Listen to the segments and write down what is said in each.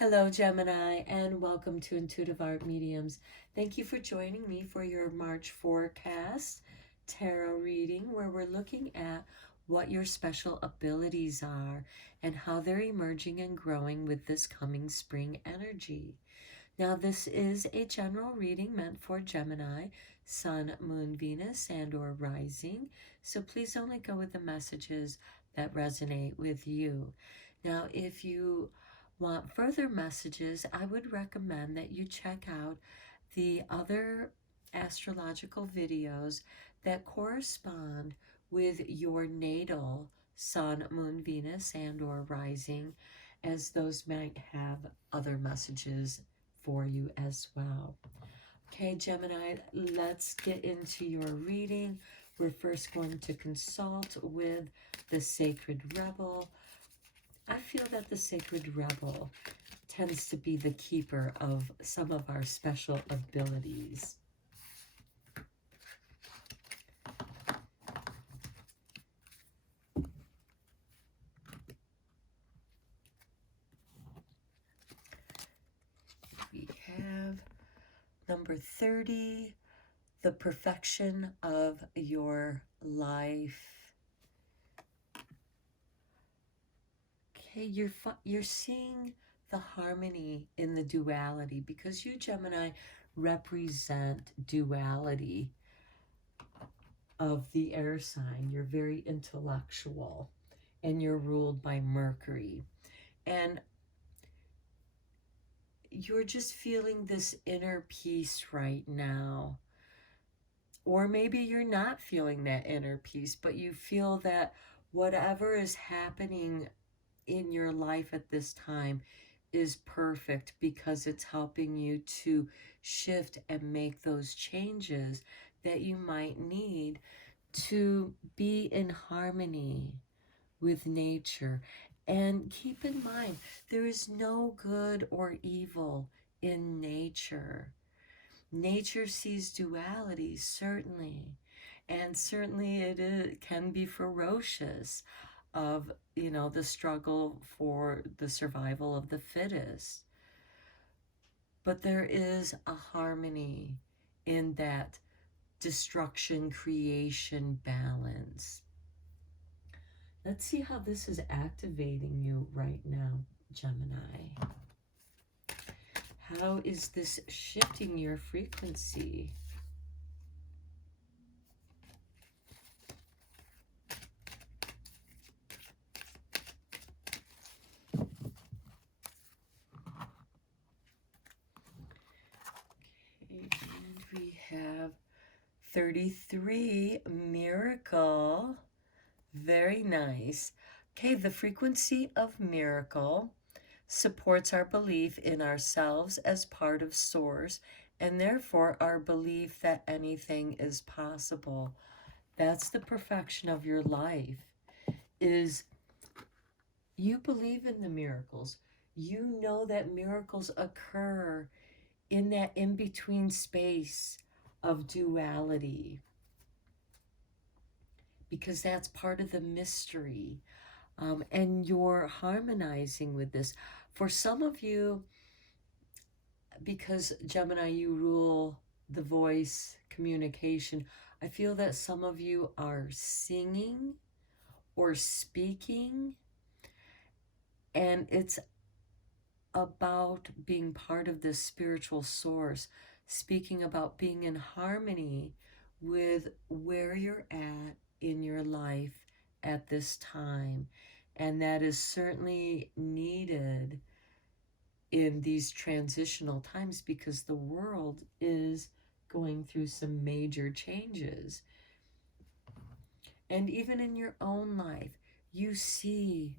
Hello, Gemini, and welcome to Intuitive Art Mediums. Thank you for joining me for your March forecast tarot reading, where we're looking at what your special abilities are and how they're emerging and growing with this coming spring energy. Now, this is a general reading meant for Gemini, Sun, Moon, Venus, and or Rising, so please only go with the messages that resonate with you. Now, if you want further messages, I would recommend that you check out the other astrological videos that correspond with your natal Sun, Moon, Venus, and or Rising, as those might have other messages for you as well. Okay, Gemini, let's get into your reading. We're first going to consult with the Sacred Rebel. I feel that the Sacred Rebel tends to be the keeper of some of our special abilities. We have number 30, the perfection of your life. Okay, you're seeing the harmony in the duality, because you, Gemini, represent duality of the air sign. You're very intellectual and you're ruled by Mercury. And you're just feeling this inner peace right now. Or maybe you're not feeling that inner peace, but you feel that whatever is happening in your life at this time is perfect, because it's helping you to shift and make those changes that you might need to be in harmony with nature. And keep in mind, there is no good or evil in nature. Nature sees duality, certainly, and certainly it can be ferocious, of the struggle for the survival of the fittest. But there is a harmony in that destruction creation balance. Let's see how this is activating you right now, Gemini. How is this shifting your frequency? Okay, and we have 33, miracle. Very nice. Okay, the frequency of miracle supports our belief in ourselves as part of Source, and therefore our belief that anything is possible. That's the perfection of your life, is you believe in the miracles. You know that miracles occur in that in-between space of duality, because that's part of the mystery. And you're harmonizing with this. For some of you, because Gemini, you rule the voice communication, I feel that some of you are singing or speaking, and it's about being part of this spiritual source, speaking about being in harmony with where you're at in your life at this time. And that is certainly needed in these transitional times, because the world is going through some major changes. And even in your own life, you see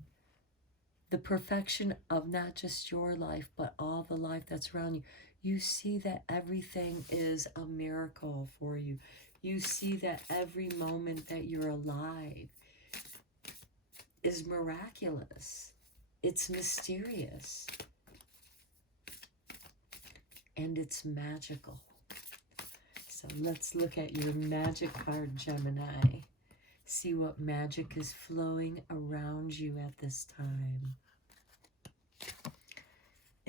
the perfection of not just your life, but all the life that's around you. You see that everything is a miracle for you. You see that every moment that you're alive is miraculous. It's mysterious. And it's magical. So let's look at your magic card, Gemini. See what magic is flowing around you at this time.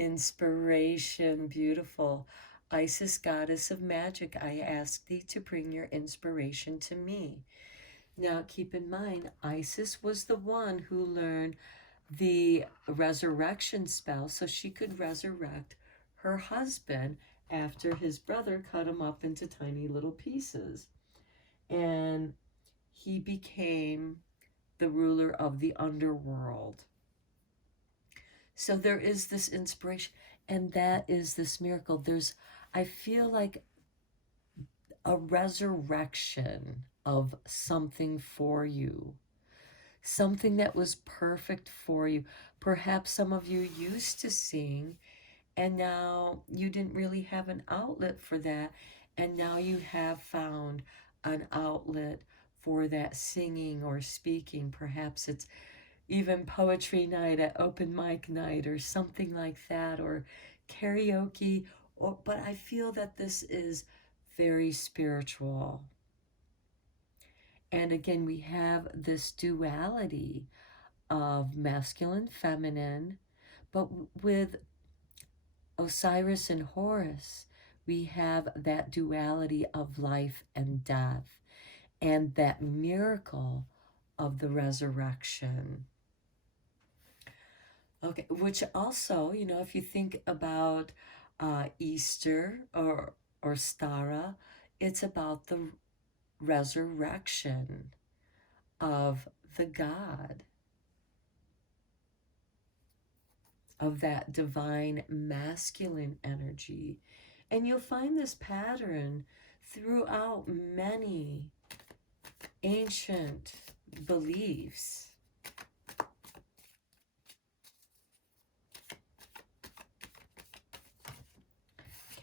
Inspiration, beautiful. Isis, goddess of magic, I ask thee to bring your inspiration to me. Now, keep in mind, Isis was the one who learned the resurrection spell so she could resurrect her husband after his brother cut him up into tiny little pieces. And he became the ruler of the underworld. So there is this inspiration, and that is this miracle. I feel like a resurrection of something for you, something that was perfect for you. Perhaps some of you used to sing, and now you didn't really have an outlet for that, and now you have found an outlet for that singing or speaking. Perhaps it's even poetry night at open mic night or something like that, or karaoke. But I feel that this is very spiritual. And again, we have this duality of masculine, feminine, but with Osiris and Horus, we have that duality of life and death and that miracle of the resurrection. Okay, which also, if you think about Easter or Stara, it's about the resurrection of the God, of that divine masculine energy. And you'll find this pattern throughout many ancient beliefs.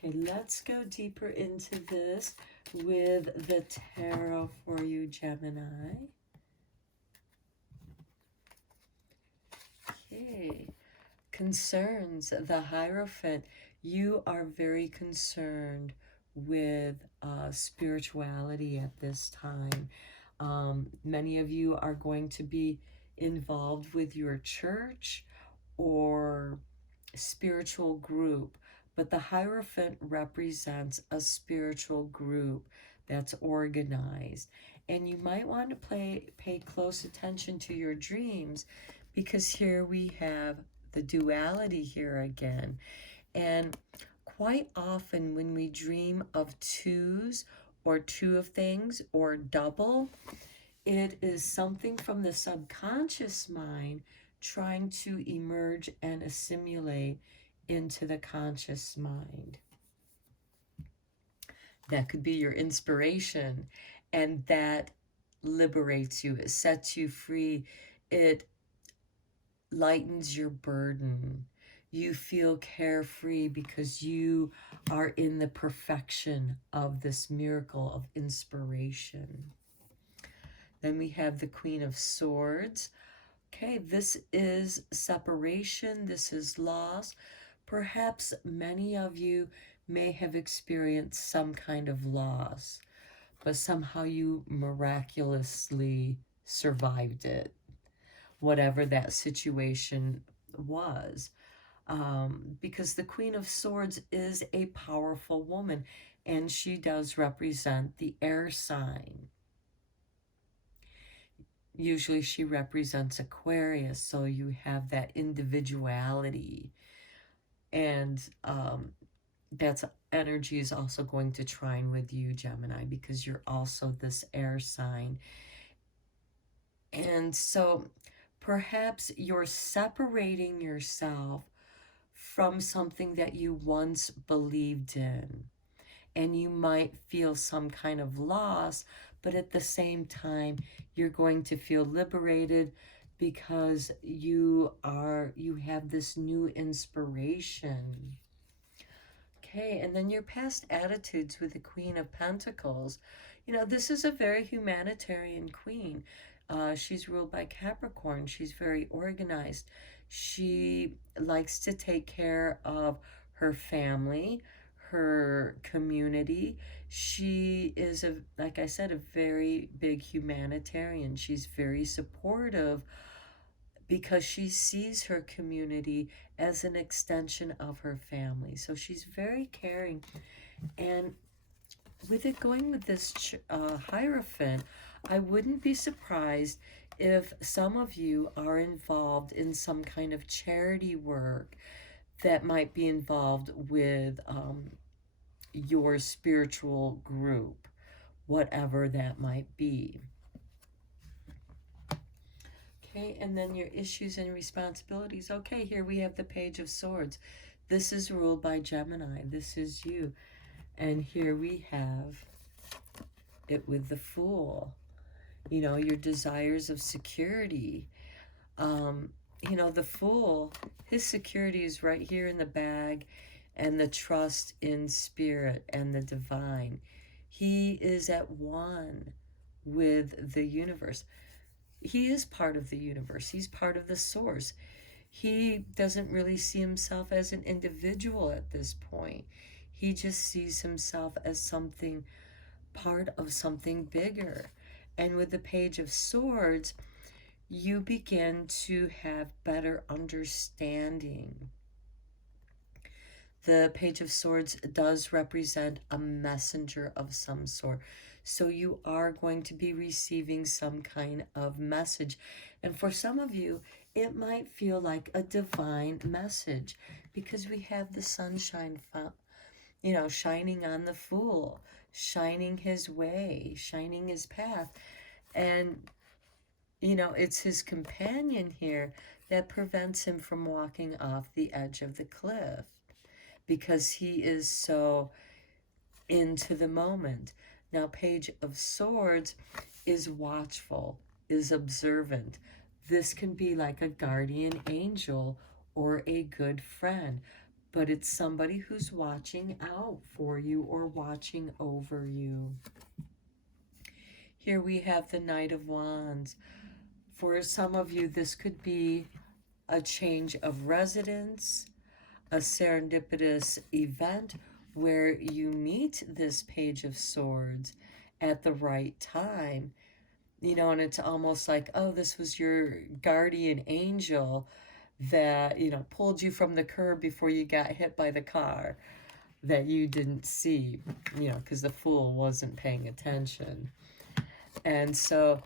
Okay, let's go deeper into this with the tarot for you, Gemini. Okay, concerns, the Hierophant. You are very concerned with spirituality at this time. Many of you are going to be involved with your church or spiritual group, but the Hierophant represents a spiritual group that's organized. And you might want to pay close attention to your dreams, because here we have the duality here again. And quite often when we dream of twos or two of things or double, it is something from the subconscious mind trying to emerge and assimilate into the conscious mind. That could be your inspiration, and that liberates you. It sets you free. It lightens your burden. You feel carefree because you are in the perfection of this miracle of inspiration. Then we have the Queen of Swords. Okay, this is separation. This is loss. Perhaps many of you may have experienced some kind of loss, but somehow you miraculously survived it, whatever that situation was. Because the Queen of Swords is a powerful woman, and she does represent the air sign. Usually she represents Aquarius, so you have that individuality. And that's energy is also going to trine with you, Gemini, because you're also this air sign. And so perhaps you're separating yourself from something that you once believed in. And you might feel some kind of loss, but at the same time, you're going to feel liberated because you have this new inspiration. Okay, and then your past attitudes with the Queen of Pentacles. This is a very humanitarian queen. She's ruled by Capricorn. She's very organized. She likes to take care of her family, her community. She is, like I said, a very big humanitarian. She's very supportive, because she sees her community as an extension of her family. So she's very caring. And with it going with this Hierophant, I wouldn't be surprised if some of you are involved in some kind of charity work that might be involved with your spiritual group, whatever that might be. Okay, and then your issues and responsibilities. Okay, here we have the Page of Swords. This is ruled by Gemini. This is you. And here we have it with the Fool. You know, your desires of security. You know, the Fool, his security is right here in the bag, and the trust in spirit and the divine. He is at one with the universe. He is part of the universe. He's part of the source. He doesn't really see himself as an individual at this point. He just sees himself as something, part of something bigger. And with the Page of Swords, you begin to have better understanding. The Page of Swords does represent a messenger of some sort. So you are going to be receiving some kind of message. And for some of you, it might feel like a divine message, because we have the sunshine, you know, shining on the Fool, shining his way, shining his path. And, you know, it's his companion here that prevents him from walking off the edge of the cliff, because he is so into the moment. Now, Page of Swords is watchful, is observant. This can be like a guardian angel or a good friend, but it's somebody who's watching out for you or watching over you. Here we have the Knight of Wands. For some of you, this could be a change of residence, a serendipitous event where you meet this Page of Swords at the right time, you know, and it's almost like, oh, this was your guardian angel that, you know, pulled you from the curb before you got hit by the car that you didn't see, you know, because the Fool wasn't paying attention. And so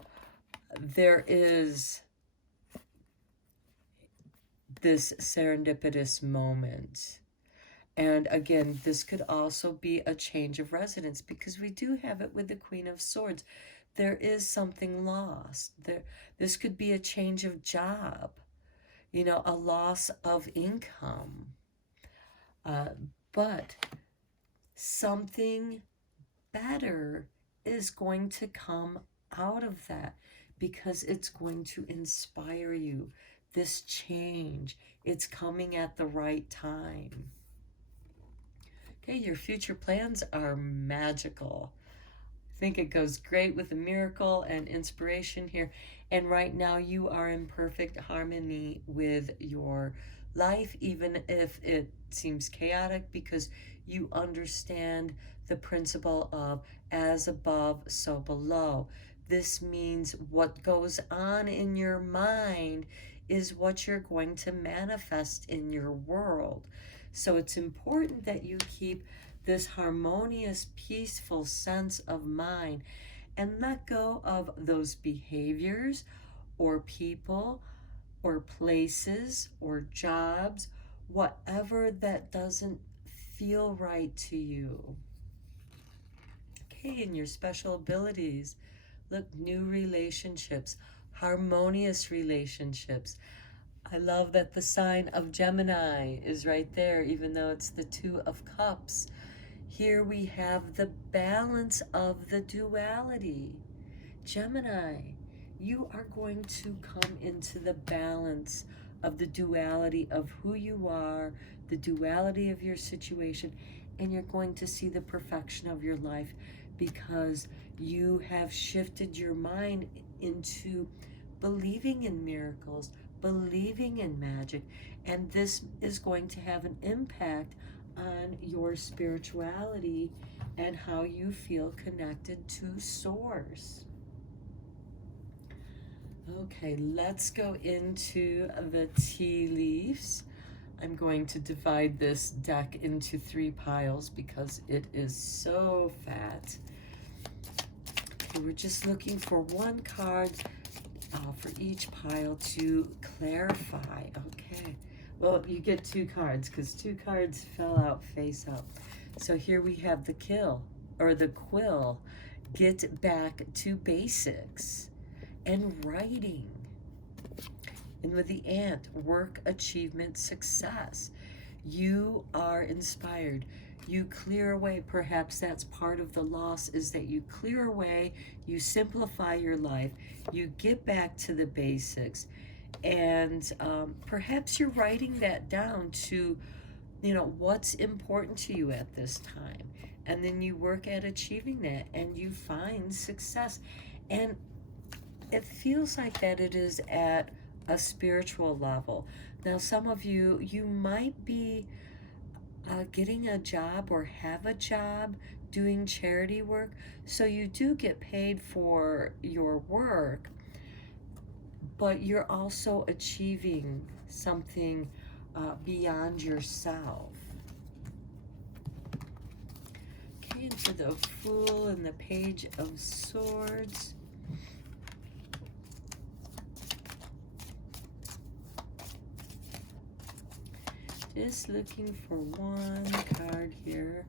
there is this serendipitous moment. And again, this could also be a change of residence, because we do have it with the Queen of Swords. There is something lost. This could be a change of job, you know, a loss of income. But something better is going to come out of that, because it's going to inspire you. This change, it's coming at the right time. Okay, your future plans are magical. I think it goes great with the miracle and inspiration here. And right now you are in perfect harmony with your life, even if it seems chaotic, because you understand the principle of as above, so below. This means what goes on in your mind is what you're going to manifest in your world. So it's important that you keep this harmonious, peaceful sense of mind and let go of those behaviors or people or places or jobs, whatever that doesn't feel right to you. Okay, and your special abilities. Look, new relationships, harmonious relationships. I love that the sign of Gemini is right there, even though it's the Two of Cups. Here we have the balance of the duality. Gemini, you are going to come into the balance of the duality of who you are, the duality of your situation, and you're going to see the perfection of your life, because you have shifted your mind into believing in miracles, believing in magic, and this is going to have an impact on your spirituality and how you feel connected to Source. Okay, let's go into the tea leaves. I'm going to divide this deck into 3 piles because it is so fat. Okay, we're just looking for 1 card for each pile to clarify. Okay, well, you get 2 cards because 2 cards fell out face up. So here we have the quill. Get back to basics. And writing. And with the ant, work, achievement, success. You are inspired. You clear away. Perhaps that's part of the loss, is that you clear away, you simplify your life, you get back to the basics. And perhaps you're writing that down to, what's important to you at this time. And then you work at achieving that and you find success. And it feels like that it is at a spiritual level. Now, some of you might be getting a job or have a job doing charity work. So you do get paid for your work, but you're also achieving something beyond yourself. Okay, and for the Fool and the Page of Swords. Just looking for 1 card here.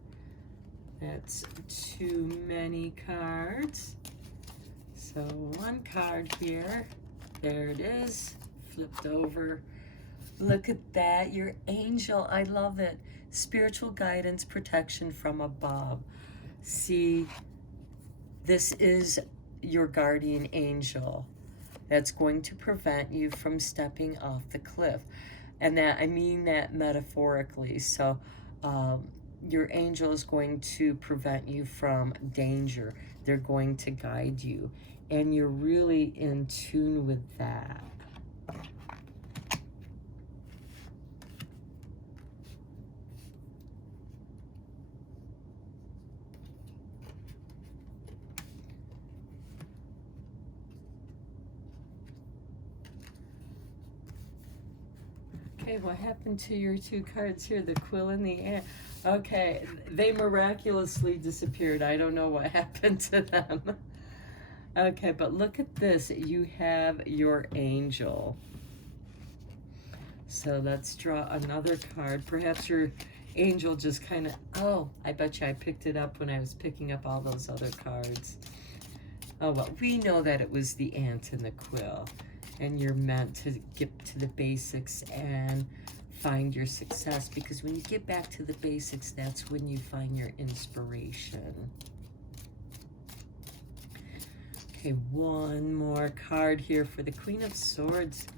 That's too many cards. So 1 card here. There it is. Flipped over. Look at that. Your angel. I love it. Spiritual guidance, protection from above. See, this is your guardian angel that's going to prevent you from stepping off the cliff. And that, I mean that metaphorically. So your angel is going to prevent you from danger. They're going to guide you. And you're really in tune with that. Okay, what happened to your 2 cards here? The quill and the ant. Okay, they miraculously disappeared. I don't know what happened to them. Okay, but look at this. You have your angel. So let's draw another card. Perhaps your angel just kind of, oh, I bet you I picked it up when I was picking up all those other cards. Oh, well, we know that it was the ant and the quill. And you're meant to get to the basics and find your success, because when you get back to the basics, that's when you find your inspiration. Okay, 1 more card here for the Queen of Swords.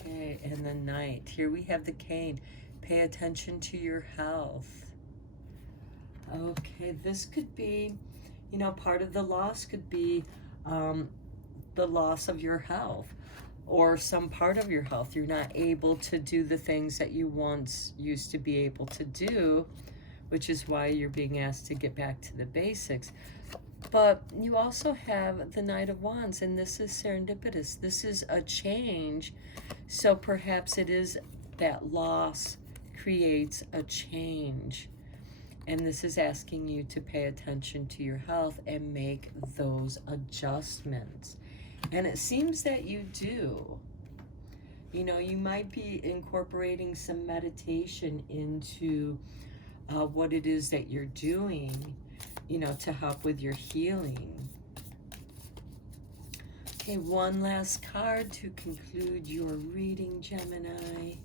Okay, and the Knight. Here we have the Cane. Pay attention to your health. Okay, this could be, part of the loss could be the loss of your health, or some part of your health. You're not able to do the things that you once used to be able to do, which is why you're being asked to get back to the basics. But you also have the Knight of Wands, and this is serendipitous. This is a change. So perhaps it is that loss creates a change. And this is asking you to pay attention to your health and make those adjustments. And it seems that you do. You might be incorporating some meditation into what it is that you're doing, to help with your healing. Okay, 1 last card to conclude your reading, Gemini.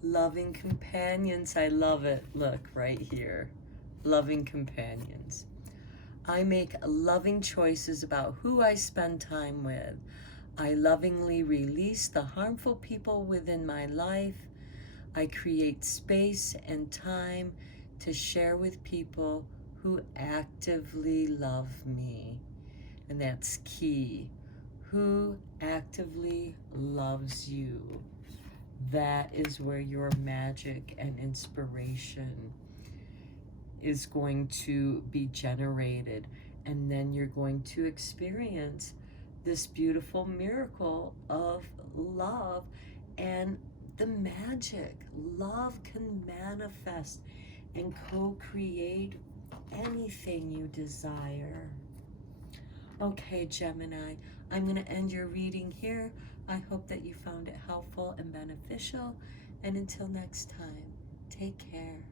Loving companions. I love it. Look, right here. Loving companions. I make loving choices about who I spend time with. I lovingly release the harmful people within my life. I create space and time to share with people who actively love me. And that's key. Who actively loves you. that is where your magic and inspiration is going to be generated. And then you're going to experience this beautiful miracle of love and the magic. Love can manifest and co-create anything you desire. Okay, Gemini, I'm going to end your reading here. I hope that you found it helpful and beneficial. And until next time, take care.